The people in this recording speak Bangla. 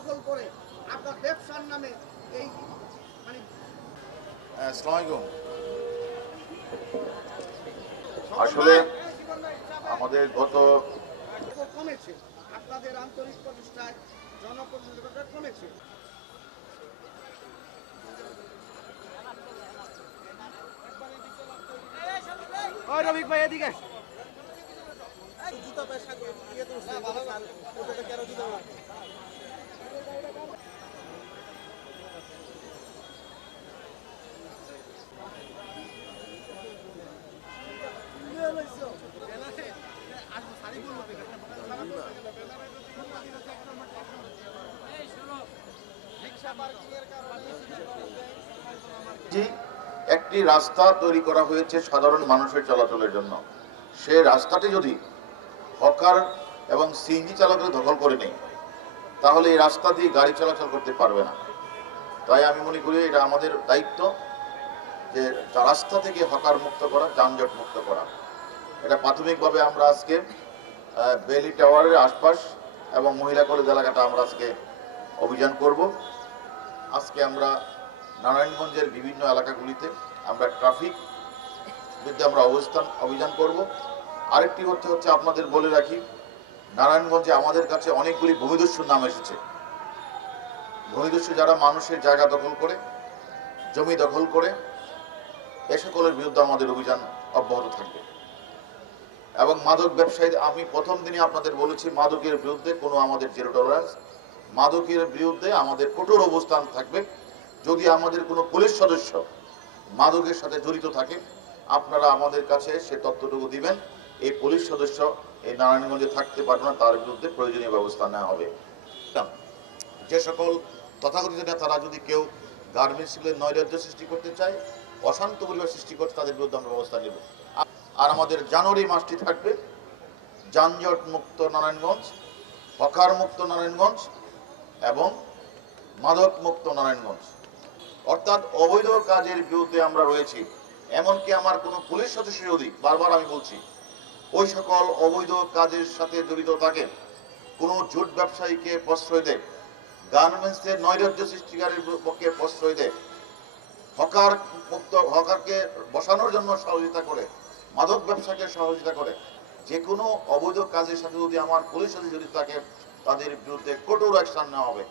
দখল করে আপনার ব্যবসার নামে এই মানে আসসালামু আসলে আমাদের গত কমেছে আপনাদের আন্তরিক প্রচেষ্টায় জনপ্রতিনিধিত্ব কমেছে ওই রবিক ভাই এদিকে একটি রাস্তা তৈরি করা হয়েছে সাধারণ মানুষের চলাচলের জন্য। সে রাস্তাটি যদি হকার এবং সিএনজি চালকের দখল করে নেই, তাহলে এই রাস্তা দিয়ে গাড়ি চলাচল করতে পারবে না। তাই আমি মনে করি এটা আমাদের দায়িত্ব যে রাস্তা থেকে হকার মুক্ত করা, যানজট মুক্ত করা। এটা প্রাথমিকভাবে আমরা আজকে বেলি টাওয়ারের আশপাশ এবং মহিলা কলেজ এলাকাটা আমরা আজকে অভিযান করব। আজকে আমরা নারায়ণগঞ্জের বিভিন্ন এলাকাগুলিতে আমরা ট্রাফিক বিরুদ্ধে আমরা অবস্থান, অভিযান করব। আরেকটি হচ্ছে হচ্ছে আপনাদের বলে রাখি, নারায়ণগঞ্জে আমাদের কাছে অনেকগুলি ভূমিদস্যুর নাম এসেছে। ভূমিদস্যু যারা মানুষের জায়গা দখল করে, জমি দখল করে, এ সকলের বিরুদ্ধে আমাদের অভিযান অব্যাহত থাকবে। এবং মাদক ব্যবসায়ী আমি প্রথম দিনে আপনাদের বলেছি, মাদকের বিরুদ্ধে কোনো আমাদের জিরো টলারেন্স মাদকের বিরুদ্ধে আমাদের কঠোর অবস্থান থাকবে। যদি আমাদের কোনো পুলিশ সদস্য মাদকের সাথে জড়িত থাকে, আপনারা আমাদের কাছে সে তথ্যটুকু দিবেন। এই পুলিশ সদস্য এই নারায়ণগঞ্জে থাকতে পারবে না, তার বিরুদ্ধে প্রয়োজনীয় ব্যবস্থা নেওয়া হবে। যে সকল তথাকথিত নেতারা যদি কেউ গার্মেন্টস নৈরাজ্য সৃষ্টি করতে চায়, অশান্ত পরিবেশ সৃষ্টি করতে তাদের বিরুদ্ধে আমরা ব্যবস্থা নেব। আর আমাদের জানুয়ারি মাসটি থাকবে, যানজট মুক্ত নারায়ণগঞ্জ, হকার মুক্ত নারায়ণগঞ্জ এবং মাদক মুক্ত নারায়ণগঞ্জ। অর্থাৎ অবৈধ কাজের বিরুদ্ধে আমরা রয়েছি। এমনকি আমার কোনো পুলিশ সদস্য যদি বারবার আমি বলছি ওই সকল অবৈধ কাজের সাথে জড়িত থাকে কোনো জুট ব্যবসায়ীকে প্রশ্রয় দেয় গার্মেন্টসের নৈরাজ্য সৃষ্টিকারীর পক্ষে প্রশ্রয় দেয় হকার মুক্ত, হকারকে বসানোর জন্য সহযোগিতা করে মাদক ব্যবসাকে সহযোগিতা করে যে কোনো অবৈধ কাজের সাথে যদি আমার পুলিশ সাথে জড়িত থাকে তাদের বিরুদ্ধে কঠোর অ্যাকশন নেওয়া হবে।